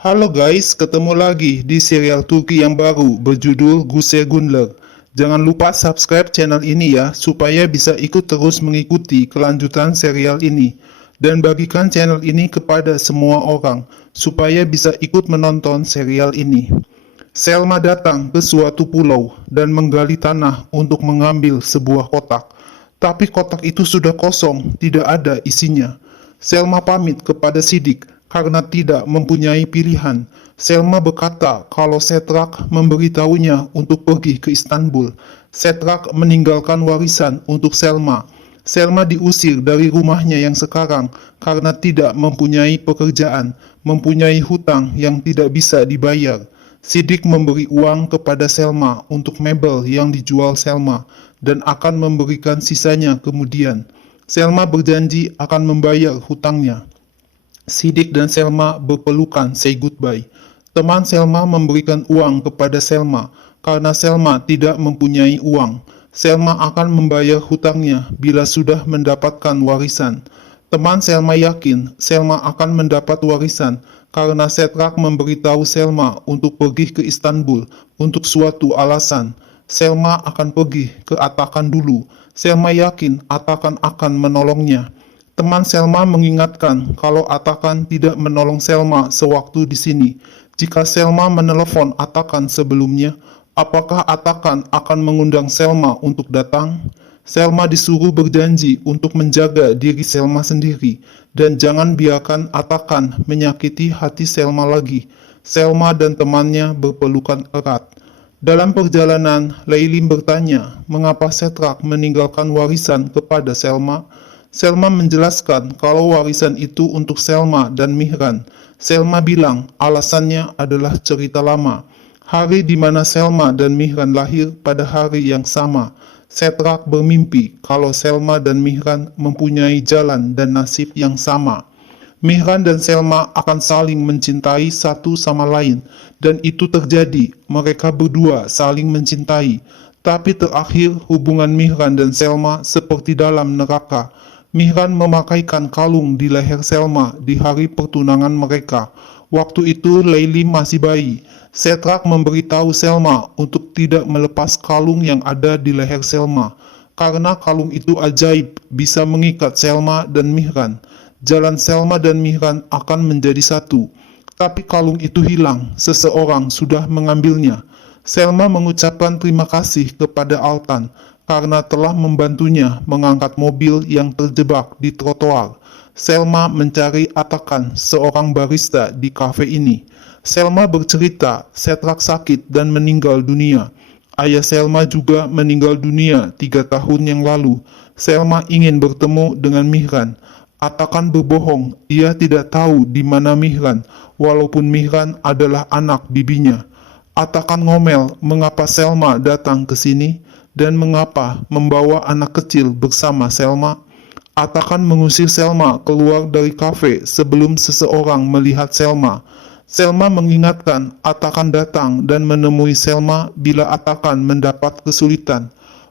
Halo guys, ketemu lagi di serial Turki yang baru berjudul Guse Gunler. Jangan lupa subscribe channel ini ya, supaya bisa ikut terus mengikuti kelanjutan serial ini. Dan bagikan channel ini kepada semua orang, supaya bisa ikut menonton serial ini. Selma datang ke suatu pulau dan menggali tanah untuk mengambil sebuah kotak. Tapi kotak itu sudah kosong, tidak ada isinya. Selma pamit kepada Sidik karena tidak mempunyai pilihan. Selma berkata kalau Setrak memberitahunya untuk pergi ke Istanbul. Setrak meninggalkan warisan untuk Selma. Selma diusir dari rumahnya yang sekarang karena tidak mempunyai pekerjaan, mempunyai hutang yang tidak bisa dibayar. Sidik memberi uang kepada Selma untuk mebel yang dijual Selma dan akan memberikan sisanya kemudian. Selma berjanji akan membayar hutangnya. Sidik dan Selma berpelukan say goodbye. Teman Selma memberikan uang kepada Selma karena Selma tidak mempunyai uang. Selma akan membayar hutangnya bila sudah mendapatkan warisan. Teman Selma yakin Selma akan mendapat warisan karena Setrak memberitahu Selma untuk pergi ke Istanbul untuk suatu alasan. Selma akan pergi ke Atakan dulu. Selma yakin Atakan akan menolongnya. Teman Selma mengingatkan kalau Atakan tidak menolong Selma sewaktu di sini. Jika Selma menelepon Atakan sebelumnya, apakah Atakan akan mengundang Selma untuk datang? Selma disuruh berjanji untuk menjaga diri Selma sendiri dan jangan biarkan Atakan menyakiti hati Selma lagi. Selma dan temannya berpelukan erat. Dalam perjalanan, Leilim bertanya mengapa Setrak meninggalkan warisan kepada Selma. Selma menjelaskan kalau warisan itu untuk Selma dan Mihran. Selma bilang alasannya adalah cerita lama. Hari di mana Selma dan Mihran lahir pada hari yang sama. Setrak bermimpi kalau Selma dan Mihran mempunyai jalan dan nasib yang sama. Mihran dan Selma akan saling mencintai satu sama lain, dan itu terjadi. Mereka berdua saling mencintai, tapi terakhir hubungan Mihran dan Selma seperti dalam neraka. Mihran memakaikan kalung di leher Selma di hari pertunangan mereka. Waktu itu Leili masih bayi. Setrak memberitahu Selma untuk tidak melepas kalung yang ada di leher Selma, karena kalung itu ajaib bisa mengikat Selma dan Mihran. Jalan Selma dan Mihran akan menjadi satu. Tapi kalung itu hilang, seseorang sudah mengambilnya. Selma mengucapkan terima kasih kepada Altan karena telah membantunya mengangkat mobil yang terjebak di trotoar. Selma mencari Atakan, seorang barista di kafe ini. Selma bercerita Setrak sakit dan meninggal dunia. Ayah Selma juga meninggal dunia 3 tahun yang lalu. Selma ingin bertemu dengan Mihran. Atakan berbohong, ia tidak tahu di mana Mihran, walaupun Mihran adalah anak bibinya. Atakan ngomel mengapa Selma datang ke sini dan mengapa membawa anak kecil bersama Selma. Atakan mengusir Selma keluar dari kafe sebelum seseorang melihat Selma. Selma mengingatkan Atakan datang dan menemui Selma bila Atakan mendapat kesulitan.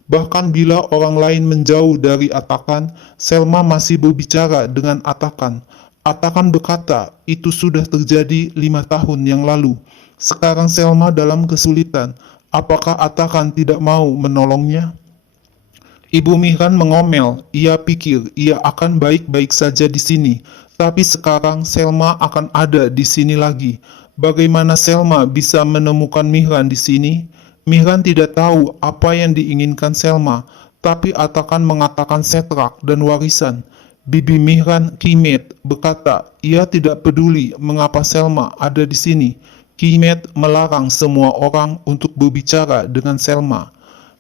Bahkan bila orang lain menjauh dari Atakan, Selma masih berbicara dengan Atakan. Atakan berkata, itu sudah terjadi 5 tahun yang lalu. Sekarang Selma dalam kesulitan. Apakah Atakan tidak mau menolongnya? Ibu Mihran mengomel, ia pikir ia akan baik-baik saja di sini, tapi sekarang Selma akan ada di sini lagi. Bagaimana Selma bisa menemukan Mihran di sini? Mihran tidak tahu apa yang diinginkan Selma, tapi Atakan mengatakan Setrak dan warisan. Bibi Mihran, Kimet, berkata ia tidak peduli mengapa Selma ada di sini. Kimet melarang semua orang untuk berbicara dengan Selma.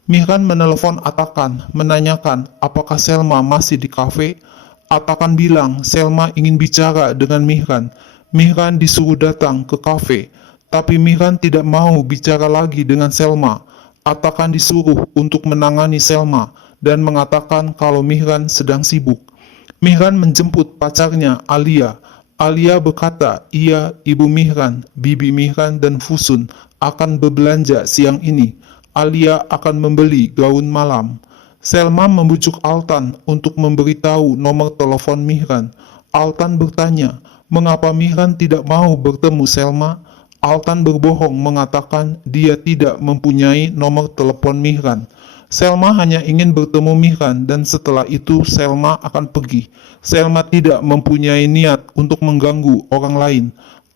Mihran menelepon Atakan, menanyakan apakah Selma masih di kafe. Atakan bilang Selma ingin bicara dengan Mihran. Mihran disuruh datang ke kafe, tapi Mihran tidak mau bicara lagi dengan Selma. Atakan disuruh untuk menangani Selma dan mengatakan kalau Mihran sedang sibuk. Mihran menjemput pacarnya Alia. Alia berkata ia, ibu Mihran, bibi Mihran dan Fusun akan berbelanja siang ini. Alia akan membeli gaun malam. Selma membujuk Altan untuk memberitahu nomor telepon Mihran. Altan bertanya, Mengapa Mihran tidak mau bertemu Selma? Altan berbohong mengatakan dia tidak mempunyai nomor telepon Mihran. Selma hanya ingin bertemu Mihran dan setelah itu Selma akan pergi. Selma tidak mempunyai niat untuk mengganggu orang lain.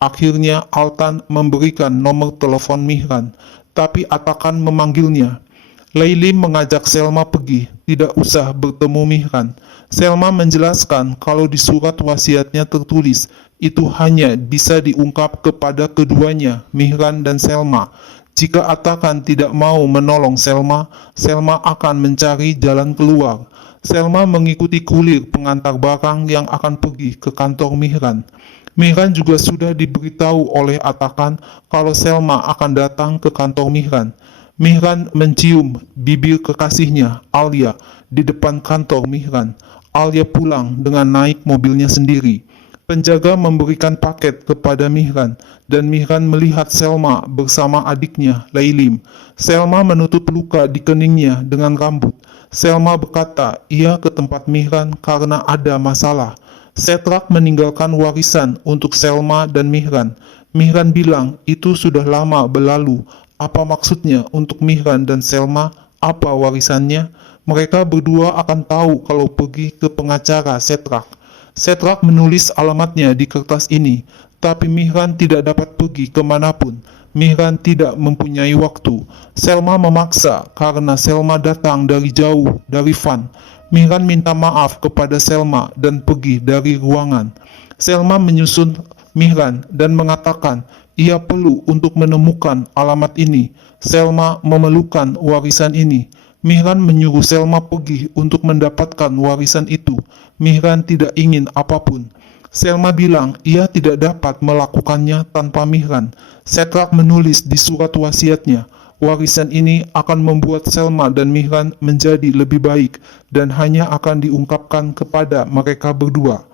Akhirnya Altan memberikan nomor telepon Mihran, tapi Atakan memanggilnya. Laylim mengajak Selma pergi, tidak usah bertemu Mihran. Selma menjelaskan kalau di surat wasiatnya tertulis, itu hanya bisa diungkap kepada keduanya, Mihran dan Selma. Jika Atakan tidak mau menolong Selma, Selma akan mencari jalan keluar. Selma mengikuti kulir pengantar barang yang akan pergi ke kantor Mihran. Mihran juga sudah diberitahu oleh Atakan kalau Selma akan datang ke kantor Mihran. Mihran mencium bibir kekasihnya, Alia, di depan kantor Mihran. Alia pulang dengan naik mobilnya sendiri. Penjaga memberikan paket kepada Mihran, dan Mihran melihat Selma bersama adiknya, Laylim. Selma menutup luka di keningnya dengan rambut. Selma berkata ia ke tempat Mihran karena ada masalah. Setrak meninggalkan warisan untuk Selma dan Mihran. Mihran bilang itu sudah lama berlalu. Apa maksudnya untuk Mihran dan Selma? Apa warisannya? Mereka berdua akan tahu kalau pergi ke pengacara Setrak. Setrak menulis alamatnya di kertas ini, tapi Mihran tidak dapat pergi kemanapun. Mihran tidak mempunyai waktu. Selma memaksa karena Selma datang dari jauh, dari Van. Mihran minta maaf kepada Selma dan pergi dari ruangan. Selma menyusun Mihran dan mengatakan ia perlu untuk menemukan alamat ini. Selma memerlukan warisan ini. Mihran menyuruh Selma pergi untuk mendapatkan warisan itu. Mihran tidak ingin apapun. Selma bilang ia tidak dapat melakukannya tanpa Mihran. Setrak menulis di surat wasiatnya, warisan ini akan membuat Selma dan Mihran menjadi lebih baik dan hanya akan diungkapkan kepada mereka berdua.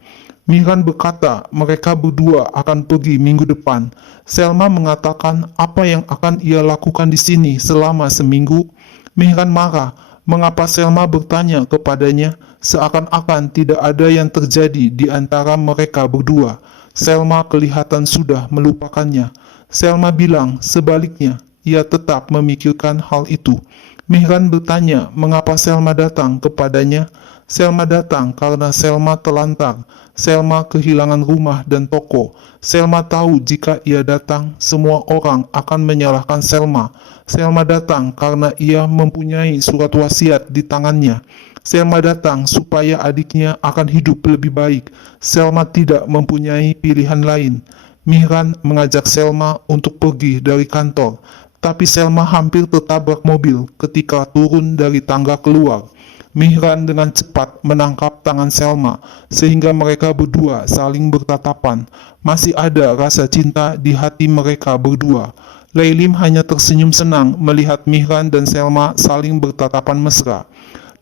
Mihran berkata mereka berdua akan pergi minggu depan. Selma mengatakan apa yang akan ia lakukan di sini selama seminggu. Mihran marah. Mengapa Selma bertanya kepadanya seakan-akan tidak ada yang terjadi di antara mereka berdua. Selma kelihatan sudah melupakannya. Selma bilang sebaliknya, ia tetap memikirkan hal itu. Mihran bertanya mengapa Selma datang kepadanya. Selma datang karena Selma telantar. Selma kehilangan rumah dan toko. Selma tahu jika ia datang, semua orang akan menyalahkan Selma. Selma datang karena ia mempunyai surat wasiat di tangannya. Selma datang supaya adiknya akan hidup lebih baik. Selma tidak mempunyai pilihan lain. Mihran mengajak Selma untuk pergi dari kantor, tapi Selma hampir tertabrak mobil ketika turun dari tangga keluar. Mihran dengan cepat menangkap tangan Selma, sehingga mereka berdua saling bertatapan. Masih ada rasa cinta di hati mereka berdua. Laylim hanya tersenyum senang melihat Mihran dan Selma saling bertatapan mesra.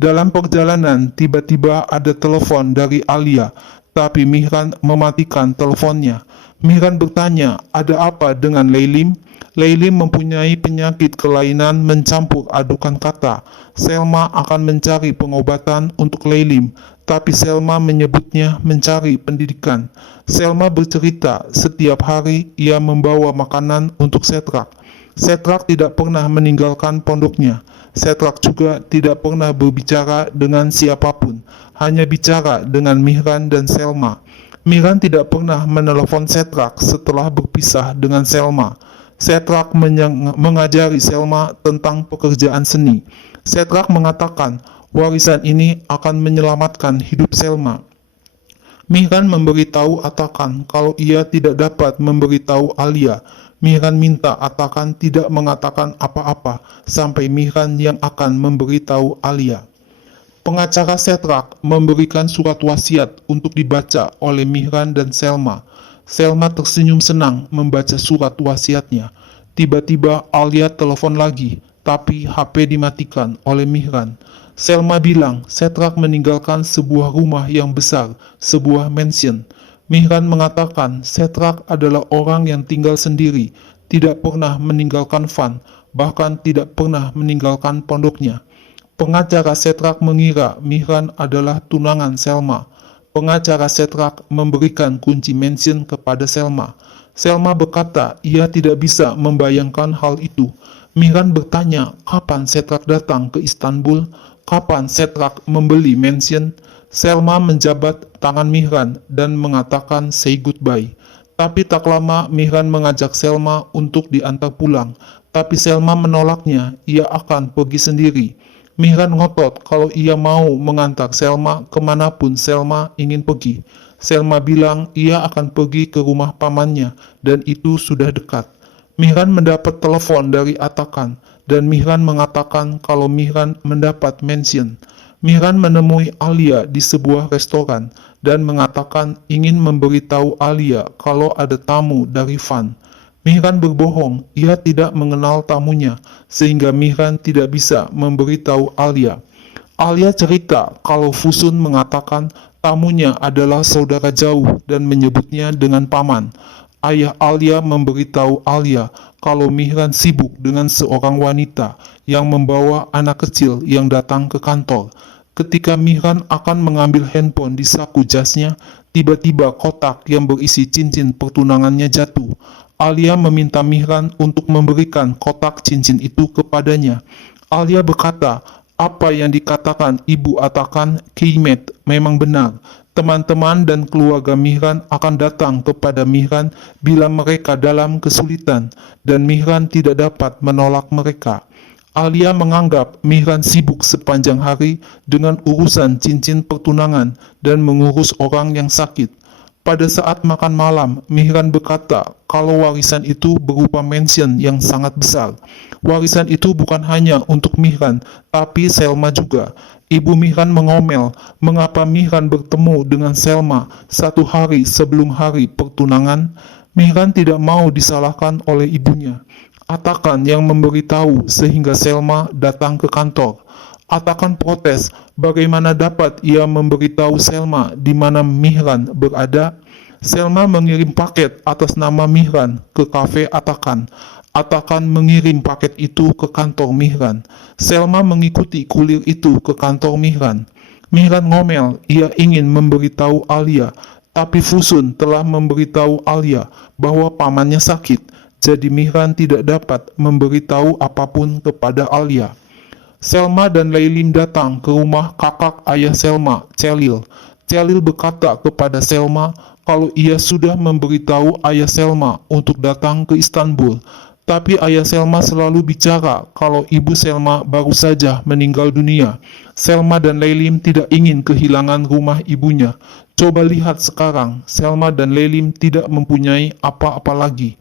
Dalam perjalanan, tiba-tiba ada telepon dari Alia, tapi Mihran mematikan teleponnya. Mihran bertanya, ada apa dengan Laylim? Laylim mempunyai penyakit kelainan mencampur adukan kata. Selma akan mencari pengobatan untuk Laylim, tapi Selma menyebutnya mencari pendidikan. Selma bercerita setiap hari ia membawa makanan untuk Setrak. Setrak tidak pernah meninggalkan pondoknya. Setrak juga tidak pernah berbicara dengan siapapun, hanya bicara dengan Mihran dan Selma. Mihran tidak pernah menelepon Setrak setelah berpisah dengan Selma. Setrak mengajari Selma tentang pekerjaan seni. Setrak mengatakan warisan ini akan menyelamatkan hidup Selma. Mihran memberitahu Atakan kalau ia tidak dapat memberitahu Alia. Mihran minta Atakan tidak mengatakan apa-apa sampai Mihran yang akan memberitahu Alia. Pengacara Setrak memberikan surat wasiat untuk dibaca oleh Mihran dan Selma. Selma tersenyum senang membaca surat wasiatnya. Tiba-tiba Alia telepon lagi, tapi HP dimatikan oleh Mihran. Selma bilang Setrak meninggalkan sebuah rumah yang besar, sebuah mansion. Mihran mengatakan Setrak adalah orang yang tinggal sendiri, tidak pernah meninggalkan Van, bahkan tidak pernah meninggalkan pondoknya. Pengacara Setrak mengira Mihran adalah tunangan Selma. pengacara Setrak memberikan kunci mansion kepada Selma. Selma berkata ia tidak bisa membayangkan hal itu. Mihran bertanya kapan Setrak datang ke Istanbul, kapan Setrak membeli mansion. Selma menjabat tangan Mihran dan mengatakan say goodbye. Tapi tak lama Mihran mengajak Selma untuk diantar pulang. Tapi Selma menolaknya, ia akan pergi sendiri. Mihran ngotot kalau ia mau mengantar Selma kemanapun Selma ingin pergi. Selma bilang ia akan pergi ke rumah pamannya dan itu sudah dekat. Mihran mendapat telepon dari Atakan dan Mihran mengatakan kalau Mihran mendapat mansion. Mihran menemui Alia di sebuah restoran dan mengatakan ingin memberitahu Alia kalau ada tamu dari Van. Mihran berbohong, ia tidak mengenal tamunya, sehingga Mihran tidak bisa memberitahu Alia. Alia cerita kalau Fusun mengatakan tamunya adalah saudara jauh dan menyebutnya dengan paman. Ayah Alia memberitahu Alia kalau Mihran sibuk dengan seorang wanita yang membawa anak kecil yang datang ke kantor. Ketika Mihran akan mengambil handphone di saku jasnya, tiba-tiba kotak yang berisi cincin pertunangannya jatuh. Alia meminta Mihran untuk memberikan kotak cincin itu kepadanya. Alia berkata, apa yang dikatakan Ibu Atakan Kimet memang benar. Teman-teman dan keluarga Mihran akan datang kepada Mihran bila mereka dalam kesulitan dan Mihran tidak dapat menolak mereka. Alia menganggap Mihran sibuk sepanjang hari dengan urusan cincin pertunangan dan mengurus orang yang sakit. Pada saat makan malam, Mihran berkata kalau warisan itu berupa mansion yang sangat besar. Warisan itu bukan hanya untuk Mihran, tapi Selma juga. Ibu Mihran mengomel mengapa Mihran bertemu dengan Selma 1 hari sebelum hari pertunangan. Mihran tidak mau disalahkan oleh ibunya. Atakan yang memberitahu sehingga Selma datang ke kantor. Atakan protes, bagaimana dapat ia memberitahu Selma di mana Mihran berada? Selma mengirim paket atas nama Mihran ke kafe Atakan. Atakan mengirim paket itu ke kantor Mihran. Selma mengikuti kulir itu ke kantor Mihran. Mihran ngomel, ia ingin memberitahu Alia, tapi Fusun telah memberitahu Alia bahwa pamannya sakit, jadi Mihran tidak dapat memberitahu apapun kepada Alia. Selma dan Leylim datang ke rumah kakak ayah Selma, Celil. Celil berkata kepada Selma kalau ia sudah memberitahu ayah Selma untuk datang ke Istanbul. Tapi ayah Selma selalu bicara kalau ibu Selma baru saja meninggal dunia. Selma dan Leylim tidak ingin kehilangan rumah ibunya. Coba lihat sekarang, Selma dan Leylim tidak mempunyai apa-apa lagi.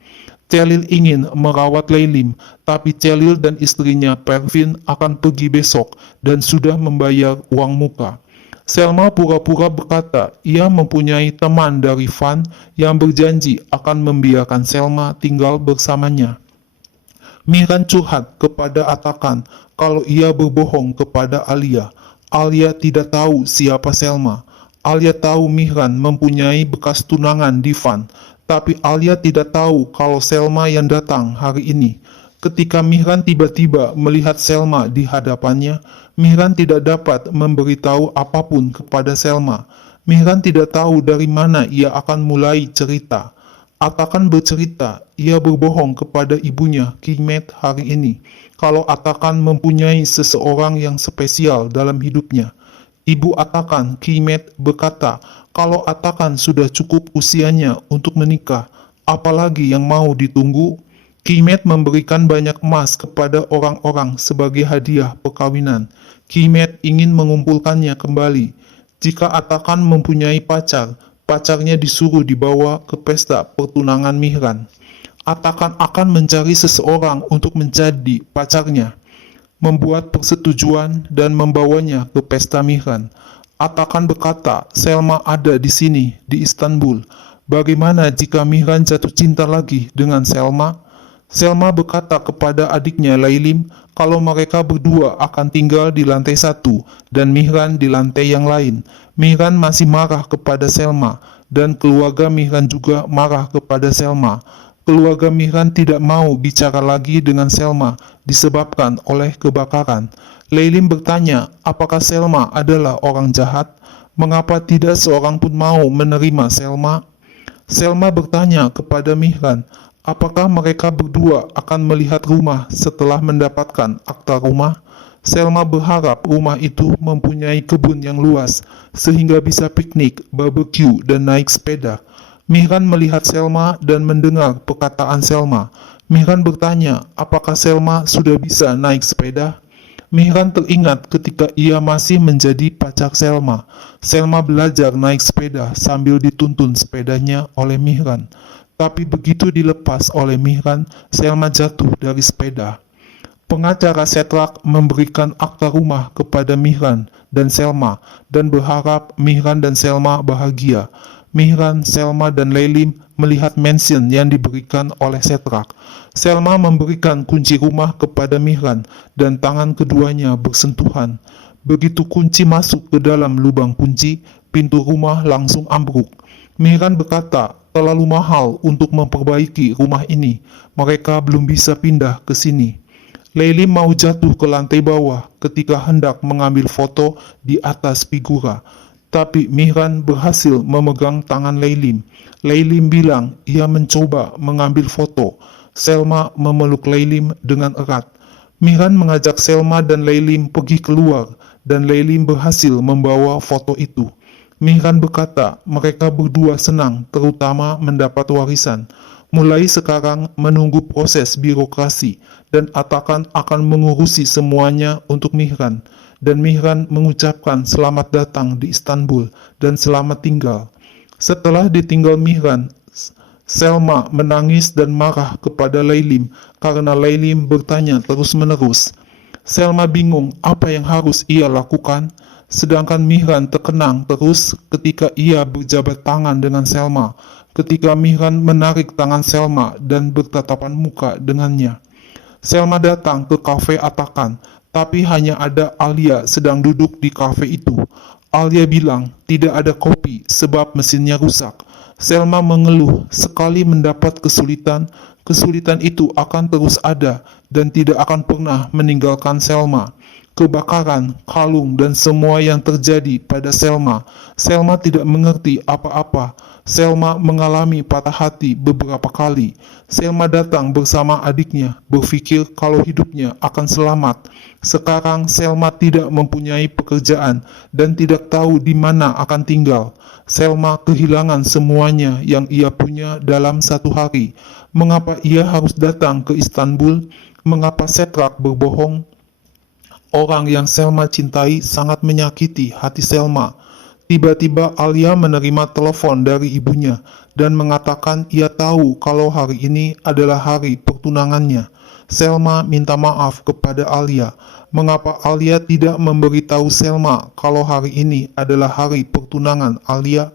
Celil ingin merawat Leylim, tapi Celil dan istrinya Pervin akan pergi besok dan sudah membayar uang muka. Selma pura-pura berkata ia mempunyai teman dari Van yang berjanji akan membiarkan Selma tinggal bersamanya. Mihran curhat kepada Atakan kalau ia berbohong kepada Alia. Alia tidak tahu siapa Selma. Alia tahu Mihran mempunyai bekas tunangan di Van. Tapi Alia tidak tahu kalau Selma yang datang hari ini. Ketika Mihran tiba-tiba melihat Selma di hadapannya, Mihran tidak dapat memberitahu apapun kepada Selma. Mihran tidak tahu dari mana ia akan mulai cerita. Atakan bercerita, ia berbohong kepada ibunya, Kimet, hari ini. Kalau Atakan mempunyai seseorang yang spesial dalam hidupnya. Ibu Atakan, Kimet, berkata, kalau Atakan sudah cukup usianya untuk menikah, apalagi yang mau ditunggu? Kimet memberikan banyak emas kepada orang-orang sebagai hadiah perkawinan. Kimet ingin mengumpulkannya kembali. Jika Atakan mempunyai pacar, pacarnya disuruh dibawa ke pesta pertunangan Mihran. Atakan akan mencari seseorang untuk menjadi pacarnya, membuat persetujuan dan membawanya ke pesta Mihran. Atakan berkata, Selma ada di sini, di Istanbul. Bagaimana jika Mihran jatuh cinta lagi dengan Selma? Selma berkata kepada adiknya Leylim kalau mereka berdua akan tinggal di lantai 1 dan Mihran di lantai yang lain. Mihran masih marah kepada Selma dan keluarga Mihran juga marah kepada Selma. Keluarga Mihran tidak mau bicara lagi dengan Selma disebabkan oleh kebakaran. Leylim bertanya, apakah Selma adalah orang jahat? Mengapa tidak seorang pun mau menerima Selma? Selma bertanya kepada Mihran, apakah mereka berdua akan melihat rumah setelah mendapatkan akta rumah? Selma berharap rumah itu mempunyai kebun yang luas, sehingga bisa piknik, barbecue, dan naik sepeda. Mihran melihat Selma dan mendengar perkataan Selma. Mihran bertanya, apakah Selma sudah bisa naik sepeda? Mihran teringat ketika ia masih menjadi pacar Selma. Selma belajar naik sepeda sambil dituntun sepedanya oleh Mihran. Tapi begitu dilepas oleh Mihran, Selma jatuh dari sepeda. Pengacara Setrak memberikan akta rumah kepada Mihran dan Selma dan berharap Mihran dan Selma bahagia. Mihran, Selma, dan Leilim melihat mansion yang diberikan oleh Setrak. Selma memberikan kunci rumah kepada Mihran dan tangan keduanya bersentuhan. Begitu kunci masuk ke dalam lubang kunci, pintu rumah langsung ambruk. Mihran berkata, terlalu mahal untuk memperbaiki rumah ini. Mereka belum bisa pindah ke sini. Leilim mau jatuh ke lantai bawah ketika hendak mengambil foto di atas figura. Tapi Mihran berhasil memegang tangan Leilim. Leilim bilang ia mencoba mengambil foto. Selma memeluk Leilim dengan erat. Mihran mengajak Selma dan Leilim pergi keluar dan Leilim berhasil membawa foto itu. Mihran berkata mereka berdua senang terutama mendapat warisan. Mulai sekarang menunggu proses birokrasi dan Atakan akan mengurusi semuanya untuk Mihran. Dan Mihran mengucapkan selamat datang di Istanbul dan selamat tinggal. Setelah ditinggal Mihran, Selma menangis dan marah kepada Leilim karena Leilim bertanya terus-menerus. Selma bingung apa yang harus ia lakukan, sedangkan Mihran terkenang terus ketika ia berjabat tangan dengan Selma, ketika Mihran menarik tangan Selma dan bertatapan muka dengannya. Selma datang ke kafe Atakan, tapi hanya ada Alia sedang duduk di kafe itu. Alia bilang tidak ada kopi sebab mesinnya rusak. Selma mengeluh sekali mendapat kesulitan, kesulitan itu akan terus ada dan tidak akan pernah meninggalkan Selma. Kebakaran, kalung, dan semua yang terjadi pada Selma. Selma tidak mengerti apa-apa. Selma mengalami patah hati beberapa kali. Selma datang bersama adiknya, berpikir kalau hidupnya akan selamat. Sekarang Selma tidak mempunyai pekerjaan dan tidak tahu di mana akan tinggal. Selma kehilangan semuanya yang ia punya dalam satu hari. Mengapa ia harus datang ke Istanbul? Mengapa Setrak berbohong? Orang yang Selma cintai sangat menyakiti hati Selma. Tiba-tiba Alia menerima telepon dari ibunya dan mengatakan ia tahu kalau hari ini adalah hari pertunangannya. Selma minta maaf kepada Alia. Mengapa Alia tidak memberitahu Selma kalau hari ini adalah hari pertunangan Alia?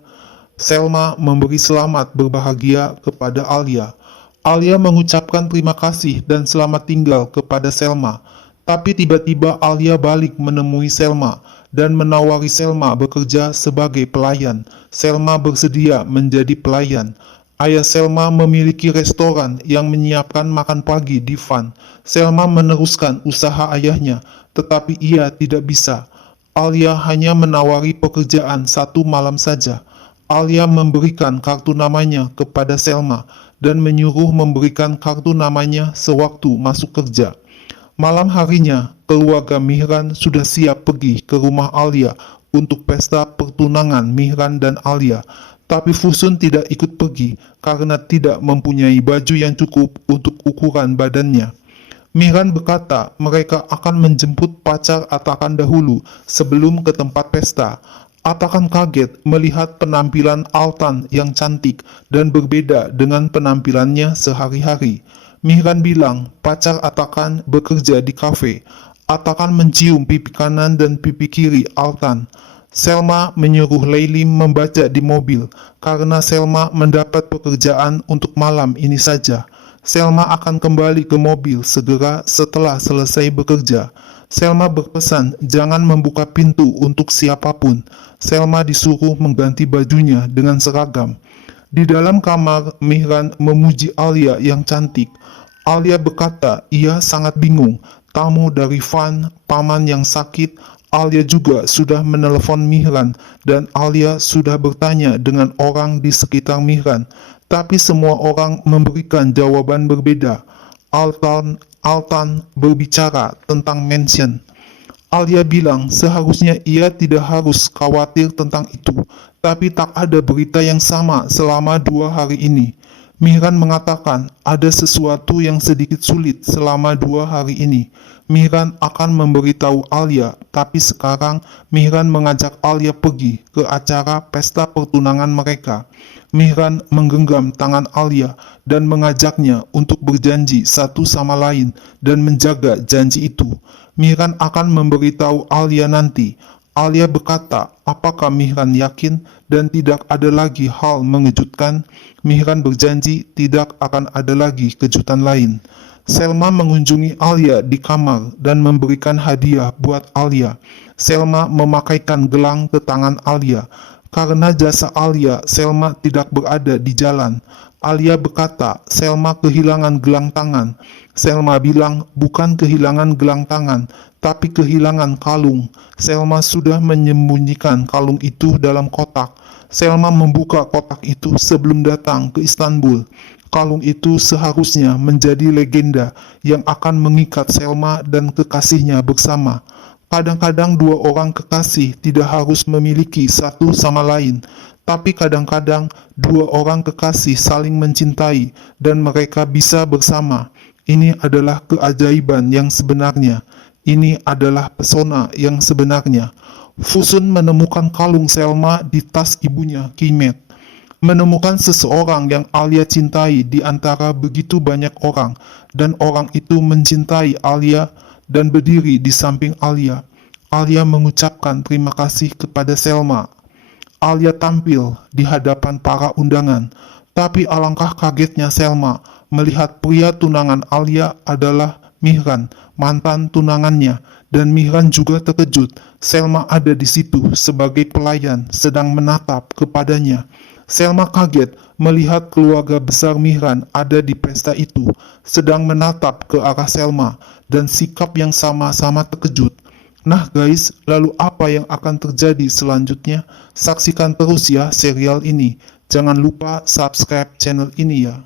Selma memberi selamat berbahagia kepada Alia. Alia mengucapkan terima kasih dan selamat tinggal kepada Selma. Tapi tiba-tiba Alia balik menemui Selma dan menawari Selma bekerja sebagai pelayan. Selma bersedia menjadi pelayan. Ayah Selma memiliki restoran yang menyiapkan makan pagi di Van. Selma meneruskan usaha ayahnya, tetapi ia tidak bisa. Alia hanya menawari pekerjaan 1 malam saja. Alia memberikan kartu namanya kepada Selma dan menyuruh memberikan kartu namanya sewaktu masuk kerja. Malam harinya, keluarga Mihran sudah siap pergi ke rumah Alia untuk pesta pertunangan Mihran dan Alia. Tapi Fusun tidak ikut pergi karena tidak mempunyai baju yang cukup untuk ukuran badannya. Mihran berkata mereka akan menjemput pacar Atakan dahulu sebelum ke tempat pesta. Atakan kaget melihat penampilan Altan yang cantik dan berbeda dengan penampilannya sehari-hari. Mihran bilang pacar Atakan bekerja di kafe. Atakan mencium pipi kanan dan pipi kiri Altan. Selma menyuruh Leilim membaca di mobil karena Selma mendapat pekerjaan untuk malam ini saja. Selma akan kembali ke mobil segera setelah selesai bekerja. Selma berpesan jangan membuka pintu untuk siapapun. Selma disuruh mengganti bajunya dengan seragam. Di dalam kamar, Mihran memuji Alia yang cantik. Alia berkata ia sangat bingung. Tamu dari Van, paman yang sakit, Alia juga sudah menelepon Mihran dan Alia sudah bertanya dengan orang di sekitar Mihran, tapi semua orang memberikan jawaban berbeda. Altan berbicara tentang mansion. Alia bilang seharusnya ia tidak harus khawatir tentang itu, tapi tak ada berita yang sama selama 2 hari ini. Mihran mengatakan ada sesuatu yang sedikit sulit selama 2 hari ini. Mihran akan memberitahu Alia, tapi sekarang Mihran mengajak Alia pergi ke acara pesta pertunangan mereka. Mihran menggenggam tangan Alia dan mengajaknya untuk berjanji satu sama lain dan menjaga janji itu. Mihran akan memberitahu Alia nanti. Alia berkata, apakah Mihran yakin dan tidak ada lagi hal mengejutkan? Mihran berjanji tidak akan ada lagi kejutan lain. Selma mengunjungi Alia di kamar dan memberikan hadiah buat Alia. Selma memakaikan gelang ke tangan Alia. Karena jasa Alia, Selma tidak berada di jalan. Alia berkata, Selma kehilangan gelang tangan. Selma bilang, bukan kehilangan gelang tangan, tapi kehilangan kalung. Selma sudah menyembunyikan kalung itu dalam kotak. Selma membuka kotak itu sebelum datang ke Istanbul. Kalung itu seharusnya menjadi legenda yang akan mengikat Selma dan kekasihnya bersama. Kadang-kadang dua orang kekasih tidak harus memiliki satu sama lain, tapi kadang-kadang dua orang kekasih saling mencintai dan mereka bisa bersama. Ini adalah keajaiban yang sebenarnya. Ini adalah pesona yang sebenarnya. Fusun menemukan kalung Selma di tas ibunya, Kimet. Menemukan seseorang yang Alia cintai di antara begitu banyak orang, dan orang itu mencintai Alia dan berdiri di samping Alia. Alia mengucapkan terima kasih kepada Selma. Alia tampil di hadapan para undangan, tapi alangkah kagetnya Selma melihat pria tunangan Alia adalah Mihran, mantan tunangannya, dan Mihran juga terkejut. Selma ada di situ sebagai pelayan sedang menatap kepadanya. Selma kaget melihat keluarga besar Mihran ada di pesta itu, sedang menatap ke arah Selma, dan sikap yang sama-sama terkejut. Nah guys, lalu apa yang akan terjadi selanjutnya? Saksikan terus ya serial ini. Jangan lupa subscribe channel ini ya.